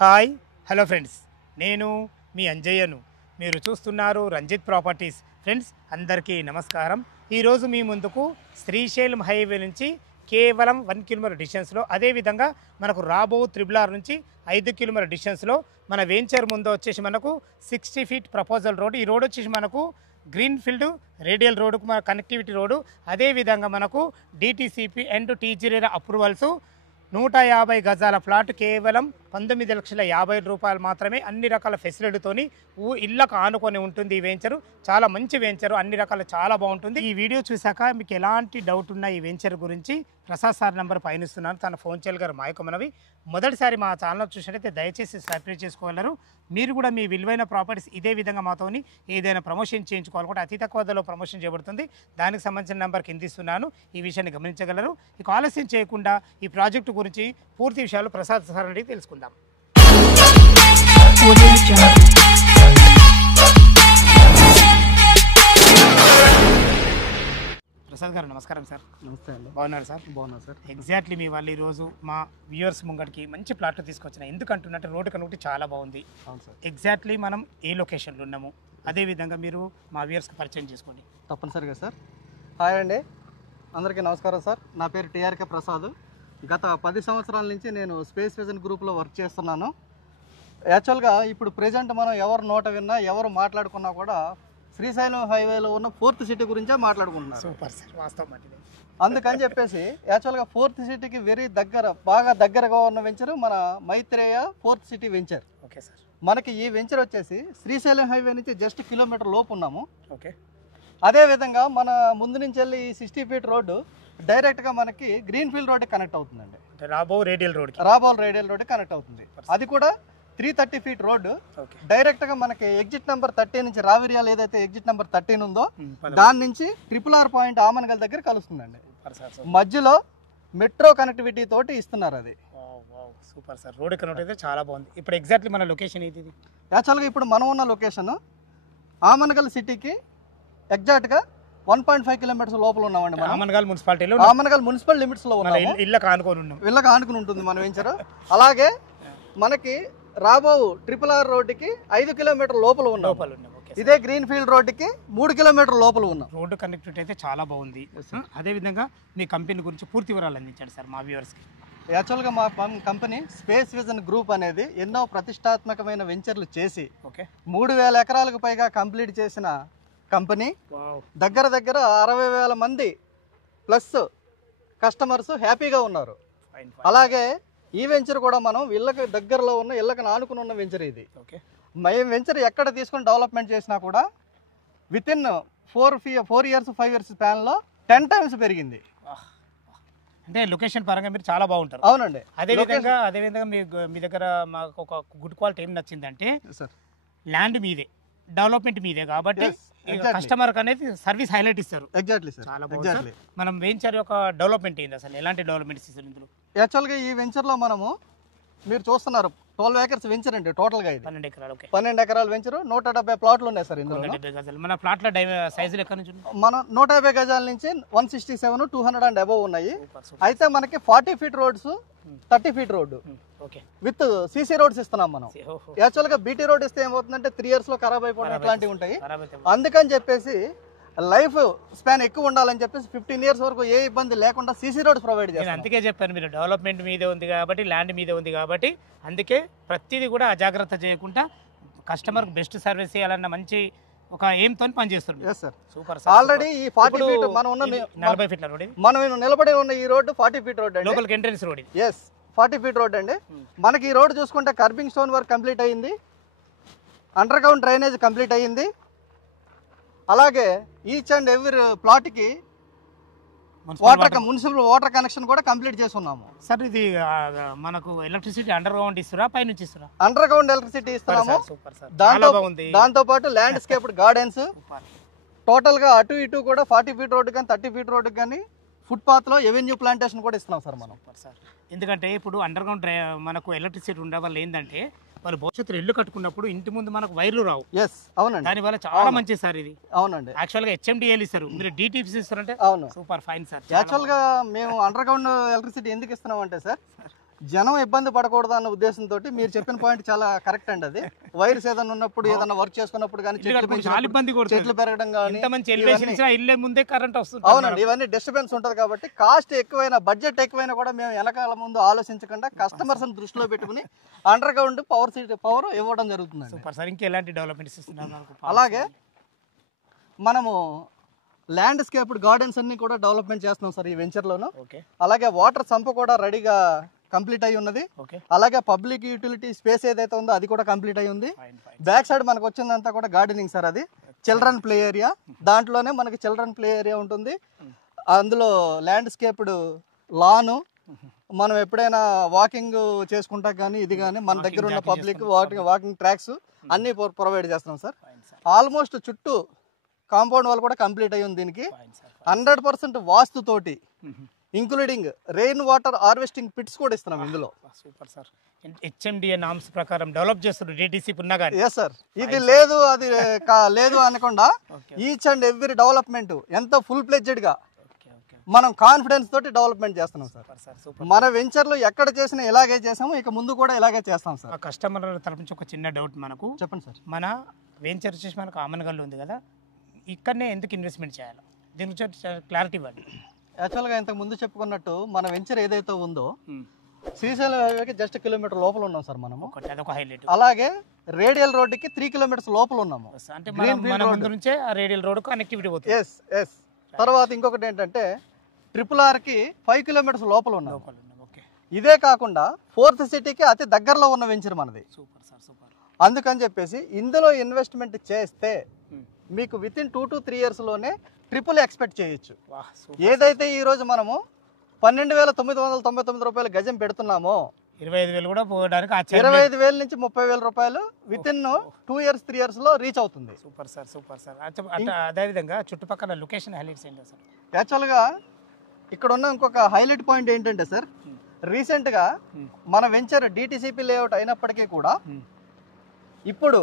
Hi hello friends, నేను మీ అంజయ్యను. మీరు చూస్తున్నారు రంజిత్ ప్రాపర్టీస్. ఫ్రెండ్స్ అందరికీ నమస్కారం. ఈరోజు మీ ముందుకు శ్రీశైలం హైవే నుంచి కేవలం 1 కిలోమీటర్ డిస్టెన్స్లో, అదేవిధంగా మనకు రాబో త్రిబుల్ నుంచి 5 కిలోమీటర్ డిస్టెన్స్లో మన వెంచర్ ముందు వచ్చేసి మనకు 60 ఫీట్ ప్రపోజల్ రోడ్. ఈ రోడ్ వచ్చేసి మనకు గ్రీన్ ఫీల్డ్ రేడియల్ రోడ్కు మన కనెక్టివిటీ రోడ్డు, అదేవిధంగా మనకు డిటిసిపి అండ్ టీజీఆర్ అప్రూవల్స్. 150 గజాల ప్లాట్ కేవలం 19,50,000 రూపాయలు మాత్రమే. అన్ని రకాల ఫెసిలిటీతోని ఇళ్ళకు ఆనుకొని ఉంటుంది ఈ వెంచరు. చాలా మంచి వెంచరు, అన్ని రకాల చాలా బాగుంటుంది. ఈ వీడియో చూశాక మీకు ఎలాంటి డౌట్ ఉన్నా ఈ వెంచర్ గురించి ప్రసాద్ సార్ నెంబర్ పైన ఇస్తున్నాను, తన ఫోన్ చేయగలరు. మాయకమనవి మొదటిసారి మా ఛానల్ చూసినట్టయితే దయచేసి సబ్స్క్రైబ్ చేసుకోగలరు. మీరు కూడా మీ విలువైన ప్రాపర్టీస్ ఇదే విధంగా మాతోని ఏదైనా ప్రమోషన్ చేయించుకోవాలనుకుంటే అతి తక్కువ ధరలో ప్రమోషన్ చేయబడుతుంది. దానికి సంబంధించిన నెంబర్ కింద ఇస్తున్నాను, ఈ విషయాన్ని గమనించగలరు. ఇక ఆలస్యం చేయకుండా ఈ ప్రాజెక్టు గురించి పూర్తి విషయాలు ప్రసాద్ సార్ అడిగి తెలుసుకుందాం. ప్రసాద్ గారు నమస్కారం సార్. నమస్తే అండి. బాగున్నారు సార్? బాగున్నా సార్. ఎగ్జాక్ట్లీ మీ వాళ్ళు ఈరోజు మా వ్యూవర్స్ ముంగడికి మంచి ప్లాట్లు తీసుకొచ్చిన. ఎందుకంటున్నట్టు రోడ్డు కనుక చాలా బాగుంది. అవును సార్. ఎగ్జాక్ట్లీ మనం ఏ లొకేషన్లో ఉన్నాము, అదేవిధంగా మీరు మా వ్యూవర్స్కి పరిచయం చేసుకోండి. తప్పనిసరిగా సార్. హాయ్ అండి, అందరికీ నమస్కారం సార్. నా పేరు టీఆర్కే ప్రసాద్. గత 10 సంవత్సరాల నుంచి నేను స్పేస్ విజన్ గ్రూప్లో వర్క్ చేస్తున్నాను. యాక్చువల్గా ఇప్పుడు ప్రజెంట్ మనం ఎవరు నోట విన్నా ఎవరు మాట్లాడుకున్నా కూడా శ్రీశైలం హైవేలో ఉన్న 4th సిటీ గురించే మాట్లాడుకుంటున్నారు. సూపర్ సార్, వాస్తవం అంటే. అందుకని చెప్పేసి యాక్చువల్గా 4th సిటీకి బాగా దగ్గరగా ఉన్న వెంచర్ మన Maitreya 4th city venture. Okay sir. మనకి ఈ వెంచర్ వచ్చేసి శ్రీశైలం హైవే నుంచి జస్ట్ కిలోమీటర్ లోపు ఉన్నాము. ఓకే. అదేవిధంగా మన ముందు నుంచి వెళ్ళి 60 ఫీట్ రోడ్డు డైరెక్ట్గా మనకి గ్రీన్ ఫీల్డ్ రోడ్కి కనెక్ట్ అవుతుందండి. రాబో రేడియల్ రోడ్కి కనెక్ట్ అవుతుంది. అది కూడా 330 ఫీట్ రోడ్డు. డైరెక్ట్గా మనకి ఎగ్జిట్ నెంబర్ 13 నుంచి రావిరియాల్ ఏదైతే ఎగ్జిట్ నెంబర్ 13 ఉందో దాని నుంచి RRR పాయింట్ ఆమన్గల్ దగ్గర కలుస్తుందండి. మధ్యలో మెట్రో కనెక్టివిటీ తోటి ఇస్తున్నారు. అది సూపర్ సార్. రోడ్ కనెక్ట్ అయితే చాలా బాగుంది. ఇప్పుడు ఎగ్జాక్ట్లీ మన లొకేషన్ ఇది. యాక్చువల్గా ఇప్పుడు మనం ఉన్న లొకేషన్ ఆమన్గల్ సిటీకి ఎగ్జాక్ట్గా 1.5 కిలోమీటర్స్ లోపల ఉన్నామండి. ఆమన్గల్ మున్సిపాలిటీలో, ఆమన్గల్ మున్సిపల్ లిమిట్స్ లో ఉన్నాము. ఇళ్ళకి ఆనుకొని ఉంటుంది మన వెంచర్. అలాగే మనకి రాబో RRR రోడ్డుకి 5 కిలోమీటర్ లోపల ఉన్నాం. ఇదే గ్రీన్ ఫీల్డ్ రోడ్డుకి 3 కిలోమీటర్ లోపల ఉన్నాం. రోడ్డు కనెక్టివిటీ అయితే చాలా బాగుంది. అదే విధంగా మీ కంపెనీ గురించి పూర్తి వివరాలు అందించండి సార్ మా వ్యూవర్స్కి. యాక్చువల్గా మా కంపెనీ స్పేస్ విజన్ గ్రూప్ అనేది ఎన్నో ప్రతిష్టాత్మకమైన వెంచర్లు చేసి 3,000 ఎకరాలకు పైగా కంప్లీట్ చేసిన కంపెనీ. దగ్గర 60,000 మంది ప్లస్ కస్టమర్స్ హ్యాపీగా ఉన్నారు. అలాగే ఈ వెంచర్ కూడా మనం ఇళ్ళకి దగ్గరలో ఉన్న ఇళ్ళకి ఆనుకుని ఉన్న వెంచర్ ఇది. మేము వెంచర్ ఎక్కడ తీసుకొని డెవలప్మెంట్ చేసినా కూడా వితిన్ 4 ఇయర్స్ 5 ఇయర్స్ స్పాన్లో 10 టైమ్స్ పెరిగింది. అంటే లొకేషన్ పరంగా మీరు చాలా బాగుంటారు. అవునండి. అదేవిధంగా మీ దగ్గర మాకు ఒక గుడ్ క్వాలిటీ ఏం నచ్చిందంటే ల్యాండ్ మీదే, డెవలప్మెంట్ మీదే కాబట్టి కస్టమర్ అనేది సర్వీస్ హైలైట్ ఇస్తారు. Exactly sir. చాలా బాగుంది. మనం వెంచర్ యొక్క డెవలప్మెంట్ ఏంది, అసలు ఎలాంటి డెవలప్మెంట్ ఇస్తారు ఇందులో? యాక్చువల్గా ఈ వెంచర్లో మనము మీరు చూస్తున్నారు 12 ఏకర్స్ వెంచర్ అండి. టోటల్గా ఇది 12 ఎకరాలు. 12 ఎకరాల వెంచర్. 170 ప్లాట్లు ఉన్నాయి సార్ ఇందులో. మన ప్లాట్ల సైజులు ఎక్కడి నుంచి? మనం 150 గజాల నుంచి 167, 200 అండ్ అబవ్ ఉన్నాయి. అయితే మనకి 40 feet roads, 30 feet road with CC roads ఇస్తున్నాం మనం. యాక్చువల్గా బీటీ రోడ్ ఇస్తే ఏమవుతుందంటే 3 ఇయర్స్ లో ఖరాబ్ అయిపోవడం ఇట్లాంటివి ఉంటాయి. అందుకని చెప్పేసి లైఫ్ స్పాన్ ఎక్కువ ఉండాలని చెప్పేసి 15 ఇయర్స్ వరకు ఏ ఇబ్బంది లేకుండా సీసీ రోడ్స్ ప్రొవైడ్ చేస్తాం. అందుకే చెప్పాను, మీరు డెవలప్మెంట్ మీదే ఉంది కాబట్టి, ల్యాండ్ మీదే ఉంది కాబట్టి, అందుకే ప్రతిదీ కూడా అజాగ్రత్త చేయకుండా కస్టమర్కి బెస్ట్ సర్వీస్ చేయాలన్న మంచి ఒక ఎయిమ్ తోని పనిచేస్తుంది. సూపర్. ఆల్రెడీ ఈ 40 ఫీట్ మనం ఉన్న 40 ఫీట్ల రోడ్, మనం నిలబడి ఉన్న ఈ రోడ్డు 40 ఫీట్ రోడ్ అండి. Local entrance road. Yes, 40 feet road అండి. మనకి ఈ రోడ్ చూసుకుంటే కర్బింగ్ స్టోన్ వర్క్ కంప్లీట్ అయ్యింది, అండర్ గ్రౌండ్ డ్రైనేజ్ కంప్లీట్ అయ్యింది. అలాగే ఈచ్ అండ్ ఎవ్రీ ప్లాట్ కి మున్సిపల్ వాటర్ కనెక్షన్ కూడా కంప్లీట్ చేస్తున్నాము. సార్ ఇది మనకు ఎలక్ట్రిసిటీ అండర్ గ్రౌండ్ ఇస్తారా, పై నుంచి ఇస్తారా? అండర్ గ్రౌండ్ ఎలక్ట్రిసిటీ ఇస్తున్నాము. దాంతో పాటు ల్యాండ్స్కేప్ గార్డెన్స్ టోటల్ గా అటు ఇటు కూడా 40 ఫీట్ రోడ్ కానీ 30 ఫీట్ రోడ్ కానీ ఫుట్ పాత్ లో ఎవెన్యూ ప్లాంటేషన్ కూడా ఇస్తున్నాం సార్ మనం. ఎందుకంటే ఇప్పుడు అండర్ గ్రౌండ్ మనకు ఎలక్ట్రిసిటీ ఉండే వల్ల ఏంటంటే వాళ్ళు భవిష్యత్తులో ఇల్లు కట్టుకున్నప్పుడు ఇంటి ముందు మనకు వైర్లు రావు. అవునండి. దాని వల్ల చాలా మంచి సార్ ఇది. అవునండి. యాక్చువల్ గా HMDL ఇస్తారు, మీరు DTPs ఇస్తారంటే అవును, సూపర్ ఫైన్ సార్. యాక్చువల్ గా మేము అండర్ గ్రౌండ్ ఎలక్ట్రిసిటీ ఎందుకు ఇస్తున్నాం అంటే సార్, జనం ఇబ్బంది పడకూడదు అన్న ఉద్దేశంతో మీరు చెప్పిన పాయింట్ చాలా కరెక్ట్ అండి. అది వైర్స్ ఏదైనా ఉన్నప్పుడు ఏదైనా వర్క్ చేసుకున్నప్పుడు కానీ చెట్లు పెరగడం కానీ అవునండి, ఇవన్నీ డిస్టర్బెన్స్ ఉంటుంది. కాబట్టి కాస్ట్ ఎక్కువైనా బడ్జెట్ ఎక్కువైనా కూడా మేము వెనకాల ముందు ఆలోచించకుండా కస్టమర్స్ దృష్టిలో పెట్టుకుని అండర్ గ్రౌండ్ పవర్ ఇవ్వడం జరుగుతుంది. అలాగే మనము ల్యాండ్స్కేప్డ్ గార్డెన్స్ అన్ని కూడా డెవలప్మెంట్ చేస్తున్నాం సార్ ఈ వెంచర్లోను. అలాగే వాటర్ సంప్ కూడా రెడీగా కంప్లీట్ అయి ఉన్నది. అలాగే పబ్లిక్ యూటిలిటీ స్పేస్ ఏదైతే ఉందో అది కూడా కంప్లీట్ అయి ఉంది. బ్యాక్ సైడ్ మనకు వచ్చిందంతా కూడా గార్డెనింగ్ సార్. అది చిల్డ్రన్ ప్లే ఏరియా, దాంట్లోనే మనకి చిల్డ్రన్ ప్లే ఏరియా ఉంటుంది. అందులో ల్యాండ్స్కేప్డ్ లాను, మనం ఎప్పుడైనా వాకింగ్ చేసుకుంటా కానీ ఇది కానీ మన దగ్గర ఉన్న పబ్లిక్ వాకింగ్ ట్రాక్స్ అన్ని ప్రొవైడ్ చేస్తున్నాం సార్. ఆల్మోస్ట్ చుట్టూ కాంపౌండ్ వాల్ కూడా కంప్లీట్ అయ్యి ఉంది. దీనికి 100% వాస్తుతోటి including rain water harvesting pits కూడా ఇస్తున్నాం ఇందులో. Super sir. హెచ్ఎండిఏ నామ్స్ ప్రకారం డెవలప్ చేస్తున్నారు డిటిసి పున్నగా. ఎస్ సార్, ఇది లేదు అది లేదు అనకుండా ఈచ్ అండ్ ఎవ్రీ డెవలప్మెంట్ ఎంతో ఫుల్ ప్లెడ్జెడ్ గా మనం కాన్ఫిడెన్స్ తోటి డెవలప్మెంట్ చేస్తున్నాం సార్. మన వెంచర్లు ఎక్కడ చేసినా ఇలాగే చేసాము, ఇక ముందు కూడా ఇలాగే చేస్తాం సార్. కస్టమర్ తరపు నుంచి ఒక చిన్న డౌట్ మనకు. చెప్పండి సార్. మన వెంచర్ వచ్చేసి మనకు ఆమన్గల్ ఉంది కదా, ఇక్కడనే ఎందుకు ఇన్వెస్ట్మెంట్ చేయాలి, దీని గురించి క్లారిటీ ఇవ్వండి. యాక్చువల్గా ఇంతకు ముందు చెప్పుకున్నట్టు మన వెంచర్ ఏదైతే ఉందో శ్రీశైలం హైవేకి జస్ట్ కిలోమీటర్ లోపల ఉన్నాం సార్ మనము. అదొక హైలైట్. అలాగే రేడియల్ రోడ్డుకి 3 కిలోమీటర్స్ లోపల ఉన్నాము. అంటే మన ముందు నుంచే ఆ రేడియల్ రోడ్ కనెక్టివిటీ పోతుంది. ఎస్. తర్వాత ఇంకొకటి ఏంటంటే RRRకి 5 కిలోమీటర్స్ లోపల ఉన్నాం. ఇదే కాకుండా 4th సిటీకి అతి దగ్గరలో ఉన్న వెంచర్ మనది. Super sir, super. అందుకని చెప్పేసి ఇందులో ఇన్వెస్ట్మెంట్ చేస్తే మీకు వితిన్ 2 to 3 years లోనే ట్రిపుల్ ఎక్స్పెక్ట్ చేయొచ్చు. ఏదైతే ఈ రోజు మనము 12,999 రూపాయలు గజం పెడుతున్నామో 25,000 కూడా పోవడానికి 25,000 నుంచి 30,000 రూపాయలు వితిన్ 2 years 3 years లో రీచ్ అవుతుంది. Super sir, super sir. అదేవిధంగా చుట్టుపక్కల లొకేషన్ హైలైట్స్ ఏంటి సార్? యాక్చువల్గా ఇక్కడ ఉన్న ఇంకొక హైలైట్ పాయింట్ ఏంటంటే సార్, రీసెంట్గా మన వెంచర్ డిటిసిపి లేఅవుట్ అయినప్పటికీ కూడా ఇప్పుడు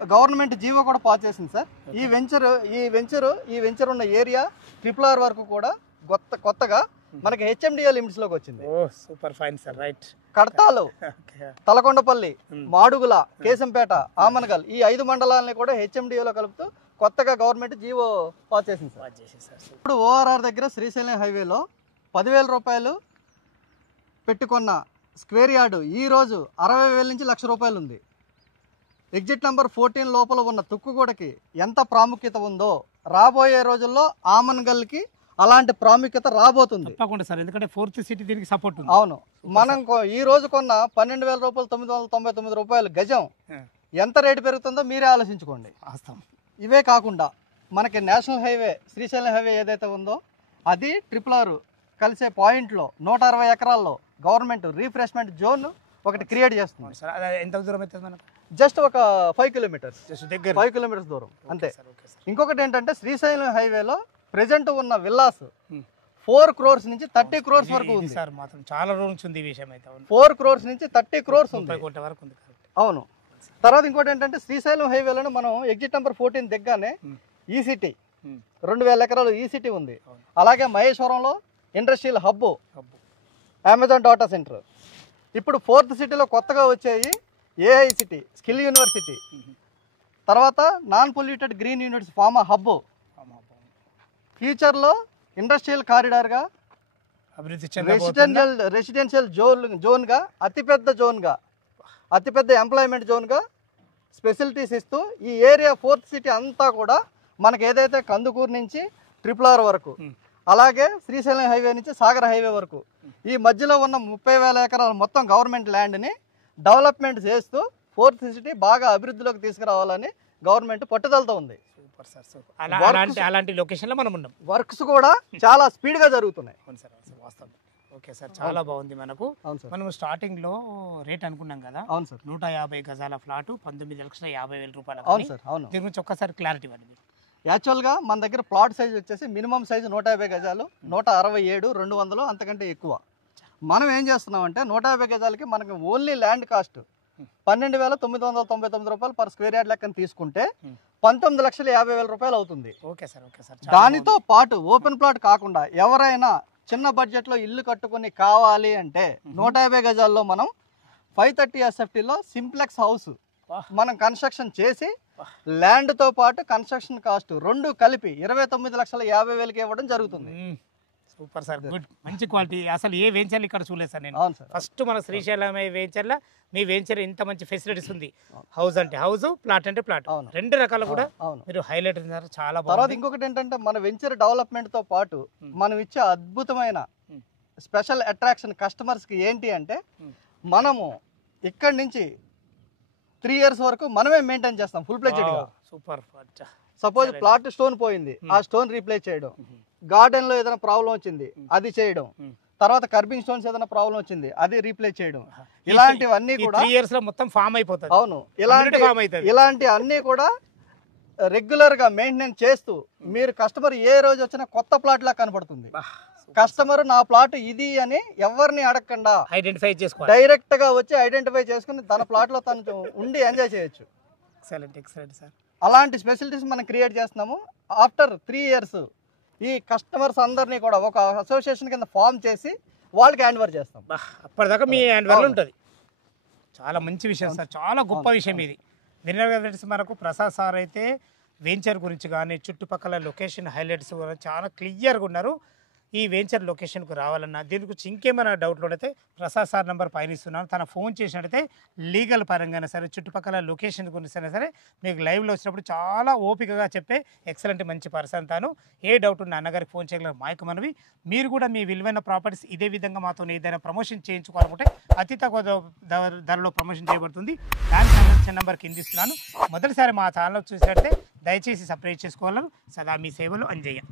గవర్నమెంట్ జీవో కూడా పాస్ చేసింది సార్. ఈ వెంచర్ ఉన్న ఏరియా RRR వరకు కూడా కొత్తగా మనకి హెచ్ఎండిఏ లిమిట్స్ లోకి వచ్చింది. Super fine sir, right. Kadthal, Talakondapalli, Madugula, Keshampet, Amangal ఈ 5 మండలాలని కూడా హెచ్ఎండిఏలో కలుపుతూ కొత్తగా గవర్నమెంట్ జీవో పాస్ చేసింది సార్. ఇప్పుడు ORR దగ్గర శ్రీశైలం హైవేలో 10,000 రూపాయలు పెట్టుకున్న స్క్వేర్ యార్డు ఈ రోజు 60,000 నుంచి 1,00,000 రూపాయలు ఉంది. ఎగ్జిట్ నెంబర్ 14 లోపల ఉన్న తుక్కుగూడకి ఎంత ప్రాముఖ్యత ఉందో రాబోయే రోజుల్లో ఆమన్గల్కి అలాంటి ప్రాముఖ్యత రాబోతుంది. తప్పకుండా సార్, ఎందుకంటే 4th సిటీ దీనికి సపోర్ట్ ఉంది. అవును, మనం ఈ రోజు కొన్న 12,000 రూపాయలు 999 రూపాయలు గజం ఎంత రేటు పెరుగుతుందో మీరే ఆలోచించుకోండి. ఇవే కాకుండా మనకి నేషనల్ హైవే శ్రీశైలం హైవే ఏదైతే ఉందో అది RRR కలిసే పాయింట్లో 160 ఎకరాల్లో గవర్నమెంట్ రీఫ్రెష్మెంట్ జోన్ ఒకటి క్రియేట్ చేస్తుంది. ఎంత దూరం అవుతుంది మనకు? జస్ట్ ఒక 5 కిలోమీటర్స్, 5 కిలోమీటర్స్ దూరం అంతే. ఇంకొకటి ఏంటంటే శ్రీశైలం హైవేలో ప్రెజెంట్ ఉన్న విల్లాస్ 4 crores నుంచి 30 crores వరకు ఉంది సార్. మాత్రం చాలా రోజు ఉంది ఈ విషయం అయితే. 4 crores నుంచి 30 crores ఉంది. 30 కోట్ల వరకు ఉంది. అవును. తర్వాత ఇంకోటి ఏంటంటే శ్రీశైలం హైవేలోనే మనం ఎగ్జిట్ నెంబర్ 14 దగ్గరనే ఈసిటీ 2,000 ఎకరాలు ఈసిటీ ఉంది. అలాగే మహేశ్వరంలో industrial hub, Amazon data centre. ఇప్పుడు 4th సిటీలో కొత్తగా వచ్చాయి AICT స్కిల్ యూనివర్సిటీ, తర్వాత non polluted green units pharma hub. ఫ్యూచర్లో ఇండస్ట్రియల్ కారిడార్గా రెసిడెన్షియల్ జోన్గా అతిపెద్ద ఎంప్లాయ్మెంట్ జోన్గా స్పెసిలిటీస్ ఇస్తూ ఈ ఏరియా 4th సిటీ అంతా కూడా మనకి ఏదైతే కందుకూరు నుంచి RRR వరకు, అలాగే శ్రీశైలం హైవే నుంచి సాగర్ హైవే వరకు ఈ మధ్యలో ఉన్న 30,000 ఎకరాల మొత్తం గవర్నమెంట్ ల్యాండ్ని డెవలప్మెంట్ చేస్తూ 4th సిటీ బాగా అభివృద్ధిలోకి తీసుకురావాలని గవర్నమెంట్ పట్టుదలతో ఉంది. అలాంటి లొకేషన్లో మనం ఉన్నాం. వర్క్స్ కూడా చాలా స్పీడ్గా జరుగుతున్నాయి. వాస్తవం. ఓకే సార్, చాలా బాగుంది. మనం స్టార్టింగ్ లో రేట్ అనుకున్నాం కదా. అవును సార్. 150 గజాల ఫ్లాట్ 19,50,000 రూపాయలు. అవును సార్, అవును. దీని గురించి ఒక్కసారి క్లారిటీ ఇవ్వండి. యాక్చువల్గా మన దగ్గర ప్లాట్ సైజ్ వచ్చేసి మినిమం సైజు 150 గజాలు, 167, 200 అంతకంటే ఎక్కువ. మనం ఏం చేస్తున్నామంటే 150 గజాలకి మనకి ఓన్లీ ల్యాండ్ కాస్ట్ 12,999 రూపాయలు పర్ స్క్వేర్ యార్డ్ లెక్కన తీసుకుంటే 19,50,000 రూపాయలు అవుతుంది. Okay sir, okay sir. దానితో పాటు ఓపెన్ ప్లాట్ కాకుండా ఎవరైనా చిన్న బడ్జెట్లో ఇల్లు కట్టుకొని కావాలి అంటే 150 గజాల్లో మనం 530 SFTలో సింప్లెక్స్ హౌస్ మనం కన్స్ట్రక్షన్ చేసి ల్యాండ్తో పాటు కన్స్ట్రక్షన్ కాస్ట్ రెండు కలిపి 29,50,000కి ఇవ్వడం జరుగుతుంది. సూపర్ సార్, గుడ్, మంచి క్వాలిటీ. అసలు ఏ వెంచర్లు ఇక్కడ చూడలేదు సార్ నేను. అవును సార్. ఫస్ట్ మన శ్రీశైలం వెంచర్లో మీ వెంచర్ ఇంత మంచి ఫెసిలిటీస్ ఉంది. హౌస్ అంటే హౌస్, ప్లాట్ అంటే ప్లాట్, రెండు రకాలు కూడా మీరు హైలైట్ చాలా బాగుంది. తర్వాత ఇంకొకటి ఏంటంటే మన వెంచర్ డెవలప్మెంట్ తో పాటు మనం ఇచ్చే అద్భుతమైన స్పెషల్ అట్రాక్షన్ కస్టమర్స్ కి ఏంటి అంటే మనము ఇక్కడి నుంచి 3 years వరకు మనమే మెయింటైన్ చేస్తాం ఫుల్ ప్లేజెడ్ గా. సూపర్. సపోజ్ ప్లాట్ స్టోన్ పోయింది, ఆ స్టోన్ రీప్లేస్ చేయడం, గార్డెన్ లో ఏదైనా ప్రాబ్లం వచ్చింది అది చేయడం, తర్వాత కర్బింగ్ స్టోన్స్ ఏదైనా ప్రాబ్లం వచ్చింది అది రీప్లేస్ చేయడం, ఇలాంటివన్నీ కూడా 3 years లో మొత్తం ఫామ్ అయిపోతుంది. అవును, ఇలాంటి అన్ని కూడా రెగ్యులర్ గా మెయింటెనెన్స్ చేస్తూ మీరు కస్టమర్ ఏ రోజు వచ్చినా కొత్త ప్లాట్ లా కనపడుతుంది. కస్టమర్ నా ప్లాట్ ఇది అని ఎవరిని అడగకుండా ఐడెంటిఫై చేసుకో, డైరెక్ట్ గా వచ్చి ఐడెంటిఫై చేసుకుని తన ప్లాట్ లో తను ఉండి ఎంజాయ్ చేయొచ్చు. Excellent sir. అలాంటి స్పెషలిటీస్ మనం క్రియేట్ చేస్తున్నాము. ఆఫ్టర్ 3 years ఈ కస్టమర్స్ అందరినీ కూడా ఒక అసోసియేషన్ కింద ఫామ్ చేసి వాళ్ళకి హ్యాండ్ ఓవర్ చేస్తాం. అప్పటిదాకా మీ హ్యాండ్ ఓవర్ ఉంటుంది. చాలా మంచి విషయం సార్, చాలా గొప్ప విషయం ఇది. విన్నర్ ఫ్రెండ్స్, మనకు ప్రసాద్ సార్ అయితే వెంచర్ గురించి కానీ చుట్టుపక్కల లొకేషన్ హైలైట్స్ చాలా క్లియర్గా ఉన్నారు. ఈ వెంచర్ లొకేషన్కు రావాలన్నా దీని గురించి ఇంకేమైనా డౌట్లు అయితే ప్రసాద్ సార్ నెంబర్ పైన ఇస్తున్నాను. తన ఫోన్ చేసినట్టయితే లీగల్ పరంగానే సరే, చుట్టుపక్కల లొకేషన్ గురించి అయినా సరే మీకు లైవ్లో వచ్చినప్పుడు చాలా ఓపికగా చెప్పే ఎక్సలెంట్ మంచి పర్సన్ తాను. ఏ డౌట్ ఉన్న అన్నగారికి ఫోన్ చేయగలరు. మాకు మనవి, మీరు కూడా మీ విలువైన ప్రాపర్టీస్ ఇదే విధంగా మాతో ఏదైనా ప్రమోషన్ చేయించుకోవాలనుకుంటే అతి తక్కువ ధరలో ప్రమోషన్ చేయబడుతుంది. దానికి సంబంధించిన నెంబర్ కింద ఇస్తున్నాను. మొదటిసారి మా ఛానల్ చూసినట్టే దయచేసి సబ్స్క్రైబ్ చేసుకోవాలని. సదా మీ సేవలు అంజయ్య.